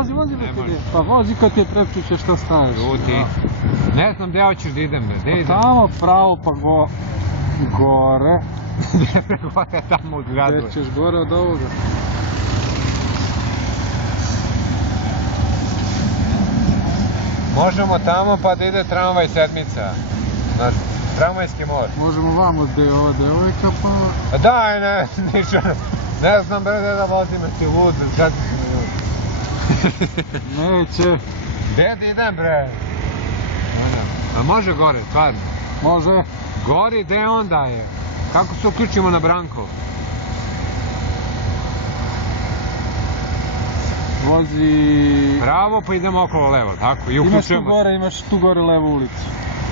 Vozi ti. Pa vozi kad ti je prepčuće šta staješ. Ljuti. Ne znam gdje hoćeš da idem, gdje idem? Tamo pravo pa gore. Gore tamo u gradu. Gdje ćeš gore od ovoga. Možemo tamo pa da ide tramvaj sedmica. Na tramvajski most. Možemo vamo gdje je ova devojka pa... Daj, ne znam bre da vozim, jer si lud, kako si mi lud. Neće. Gdje da idem bre? A može gore, stvarno? Može. Gori, gdje onda je? Kako se uključimo na Branko? Vozi... Pravo pa idemo okolo levo, tako? I uključujemo. Imaš tu gore levu ulicu.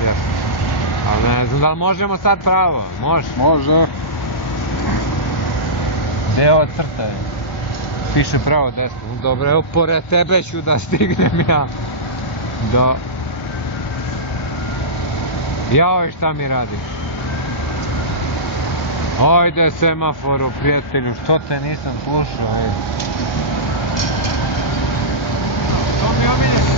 Jesno. Ali ne znam da li možemo sad pravo? Može. Može. Gdje je ova crta je? Piše pravo desno. Dobro, evo pored tebe ću da stignem ja. Do... Jao, šta mi radiš? Ajde semaforu, prijatelju, što te nisam slušao, ajde. To mi omilješ.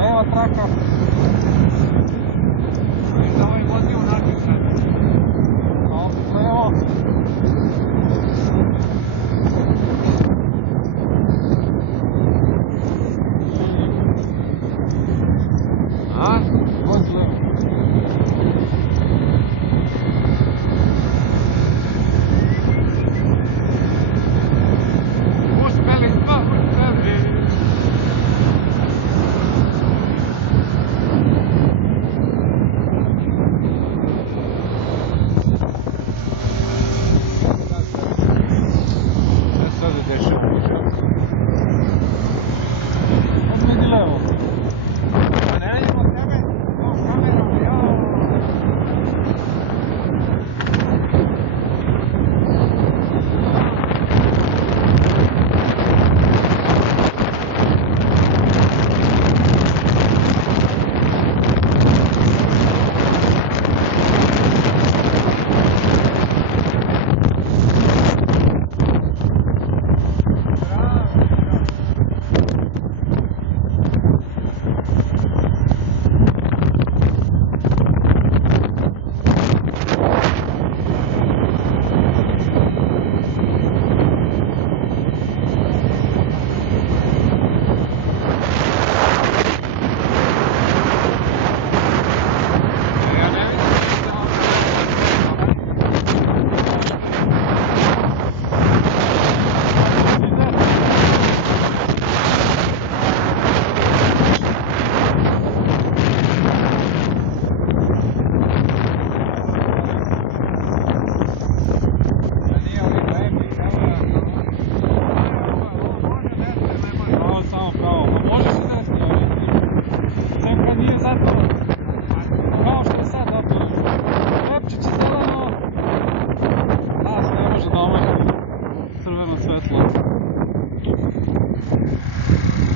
Leva traka. Da ovaj vozi u način sad. Levo. A? Vozi levo. Uspeli smo, uspeli. Šta se ovdje dešava? Vidi levo. Pa ne radimo tebe, to kamerom, jao.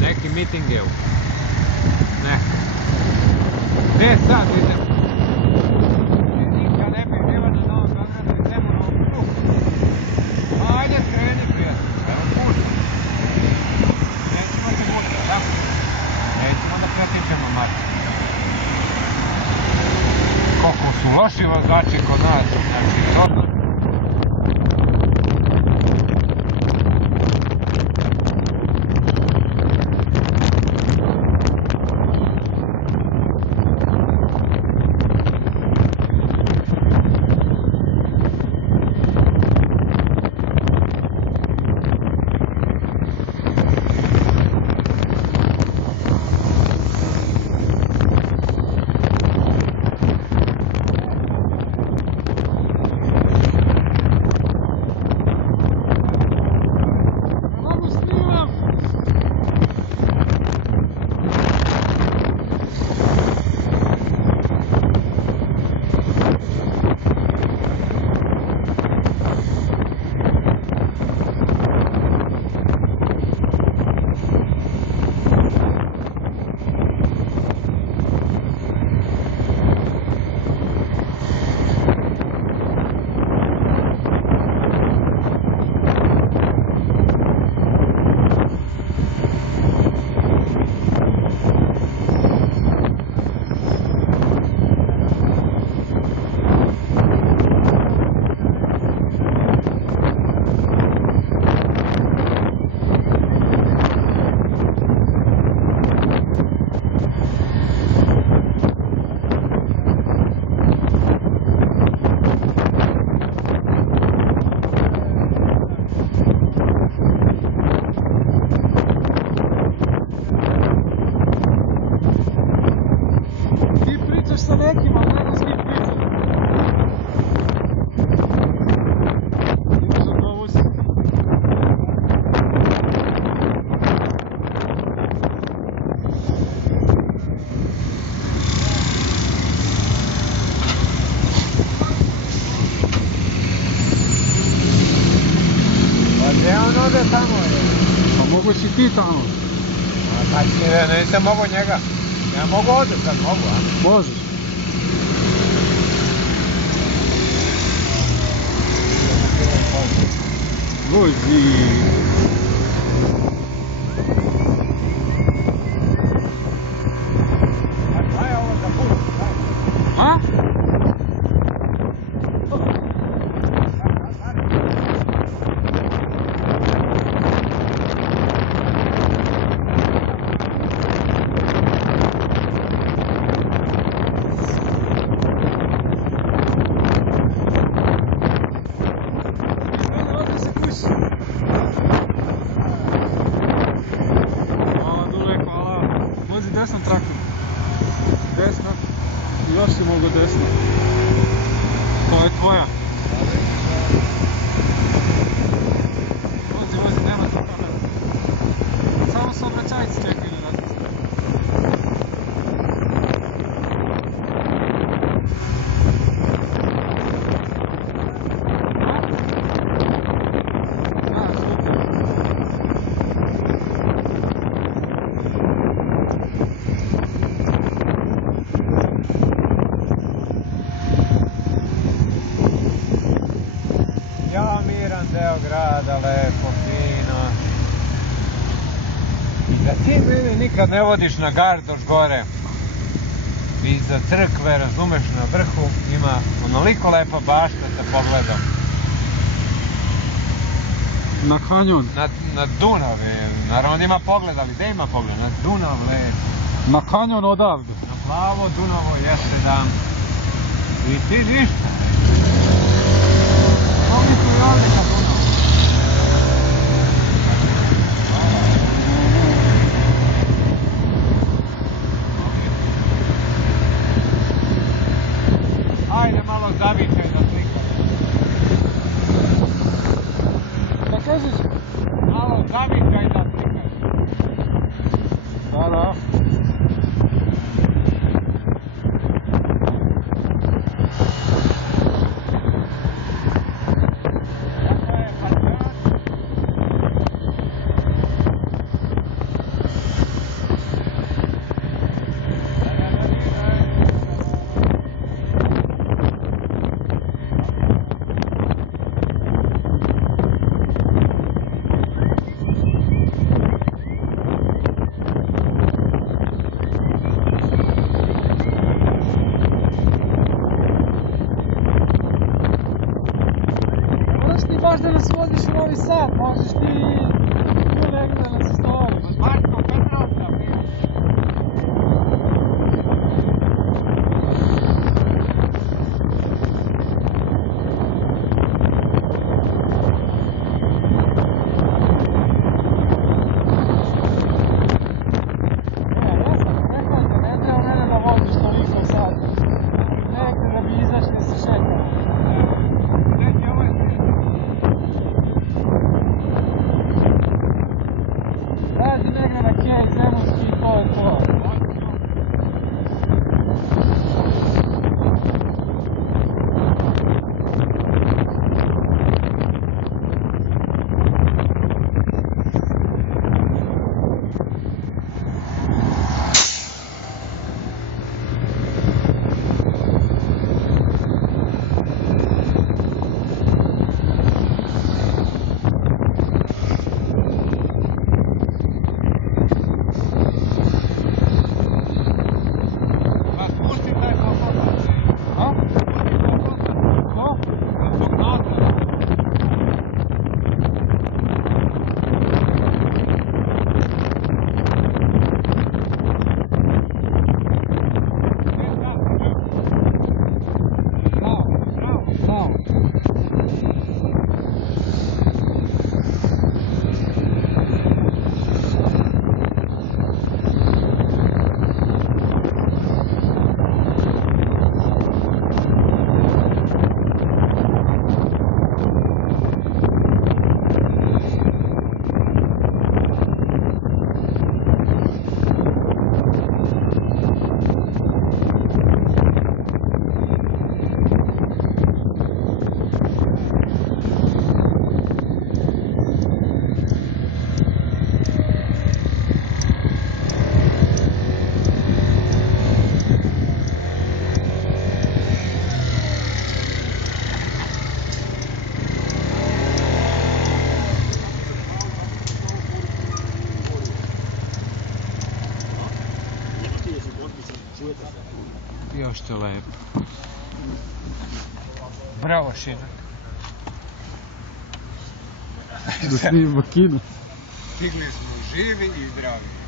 Neki miting je u. Neka. Gdje sad idem? Ja ne bih bilo na Novom Beogradu, idemo na ovu krug. Ajde, kreni prijatelj, evo pušta. Nećemo se muti, tako? Nećemo da pretičemo mati. Koliko su loši vozači kod nas, znači, to... sa nekima, ne znam s kim pričam. Ideš na to usi. Pa gdje on ode tamo je? Pa mogu si ti tamo. A kad nisam mogu njega. Ja mogu ovdje sad, mogu, a? Možeš. Vozi. A šta je ovo za put? A? Hvala Dule, hvala. Vozi desnom trakom. Desno. Još si mogu desno. To je tvoja. Vozi, vozi, nema se kamera. Samo saobraćajci čekaju da natisne. A, super. Ja miran deo grada, lepo, fino. I da ti mene nikad ne vodiš na Gardoš gore. Iza crkve, razumeš, na vrhu ima onoliko lepa bašta sa pogledom. Na kanjon. Na Dunav je, naravno da ima pogled, ali gdje ima pogled? Na Dunav, Na kanjon odavde. na plavo Dunavo jeste da. I ti ništa. Mogli su i ovdje ka Dunavu. Ajde malo zavičaj da slikam. Da kažeš? Malo zavičaj da slikam. Da, da. Kako je patriot? Moraš ti baš da nas vodiš u Novi Sad, možeš ti tu negdje da nas istovariš. Od Marko Petrovca, bio. Ja sam rekao da ne treba mene da voziš toliko sad. Negdje da bi izašli se šetali. Neće ovo je slično. Rađi negdje na Kej, Zemunski i to je to. Još ste lepo. Bravo, Šinak. Da snimimo kino. Stigli smo živi i zdravi.